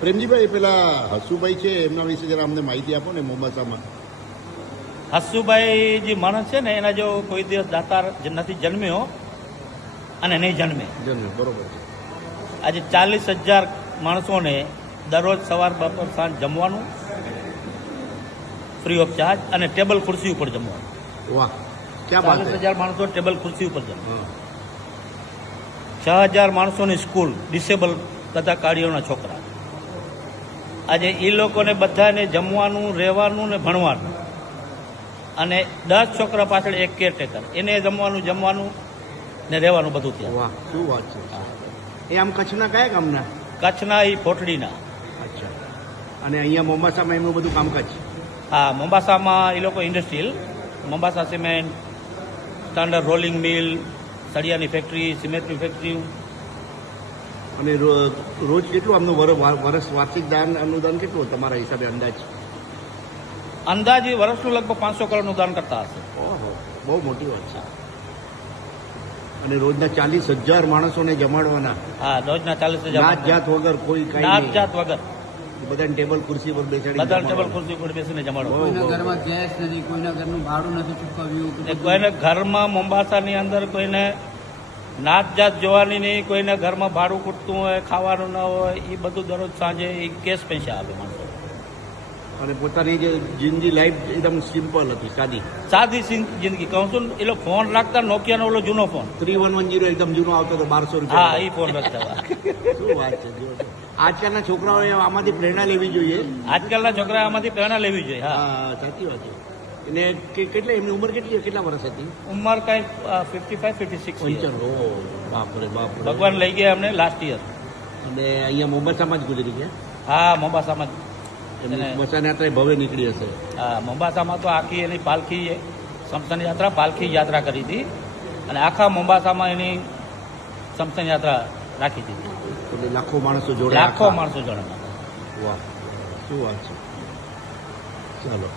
પ્રેમજીભાઈ, પેલા હસુભાઈ છે એમના વિશે જરા અમને માહિતી આપો ને. મોમ્બાસામાં હસુભાઈ જે માણસ છે ને, એના જો કોઈ દિવસ દાતાર નથી જન્મ્યો અને નહીં જન્મે. બરોબર છે. આજે 40,000 માણસોને દરરોજ સવાર બપોર સાંજ જમવાનું ફ્રી ઓફ ચાર્જ અને ટેબલ ખુરશી ઉપર જમવાનું. વાહ, ક્યાં બાત છે. 40,000 માણસો ટેબલ ખુરશી ઉપર જમવા. 6,000 માણસોની સ્કૂલ, ડિસેબલ બધા કાર્યોના છોકરા. આજે એ લોકોને બધાને જમવાનું, રહેવાનું ને ભણવાનું, અને 10 છોકરા પાછળ એક કેરટેકર, એને જમવાનું ને રહેવાનું બધું ત્યાં. વાહ, શું વાત છે. એ આમ કચ્છના કયા ગામના? કચ્છના એ પોટડીના. અચ્છા. અને અહીંયા મોમ્બાસામાં એમનું બધું કામકાજ? હા, મોમ્બાસામાં એ લોકો ઇન્ડસ્ટ્રીયલ, મોમ્બાસા સિમેન્ટ, સ્ટાન્ડર્ડ રોલિંગ મિલ, સળિયાની ફેક્ટરી, સિમેન્ટની ફેક્ટરી. અને રોજ કેટલું આમનું વર્ષ વાર્ષિક દાન અનુદાન કેટલું તમારા હિસાબે અંદાજે વર્ષનું લગભગ 500 કરોડનું દાન કરતા હશે. ઓહો, બહુ મોટી વાત છે. અને રોજના 40,000 માણસોને જમાડવાના. હા, રોજના 40,000. નાત જાત વગર, કોઈ કઈ નાત જાત વગર બધાને ટેબલ ખુરશી પર બેસાડી, બધા ટેબલ ખુરશી પર બેસીને જમાડવા. કોઈના ઘરમાં ગેસ નથી, કોઈના ઘરનું ભાડું નથી ચૂકવ્યું. કોઈને ઘરમાં મોમ્બાસાની અંદર કોઈને નાત જાત જોવાની નહીં, કોઈને ઘરમાં ભાડું ખૂટતું હોય, ખાવાનું ન હોય, એ બધું દરરોજ સાંજે એ કેશ પૈસા આપે માણસો. અને પોતાની જે જિંદગી લાઈફ એકદમ સિમ્પલ હતી, સાદી જિંદગી. કહું છું ને, એ લોકો ફોન રાખતા નોકિયાનો ઓલો જૂનો ફોન 3110 એકદમ જૂનો આવતો હતો, 1200 હા, રૂપિયા. એ ફોન રાખતા. શું વાત છે. આજકાલના છોકરાઓએ આમાંથી પ્રેરણા લેવી જોઈએ. આજકાલના છોકરા આમાંથી પ્રેરણા લેવી જોઈએ. હા, હા, સાચી વાત છે. એને કેટલી એમની ઉંમર કેટલા વર્ષ હતી? ઉંમર કઈ 55-56. બાપરે બાપ. ભગવાન લઈ ગયા અમને લાસ્ટ યર. અને અહીંયા મોમ્બાસામાં જ ગુજરી ગયા. હા, મોમ્બાસામાં. એમની સ્મશાન યાત્રા ભવ્ય નીકળી હશે. હા, મોમ્બાસામાં તો આખી એની પાલખી, સમસન યાત્રા, પાલખી યાત્રા કરી હતી, અને આખા મોમ્બાસામાં એની સમસન યાત્રા રાખી હતી. એટલે લાખો માણસો જોડે. લાખો માણસો જોડે. વાહ, શું વાત છે. ચાલો.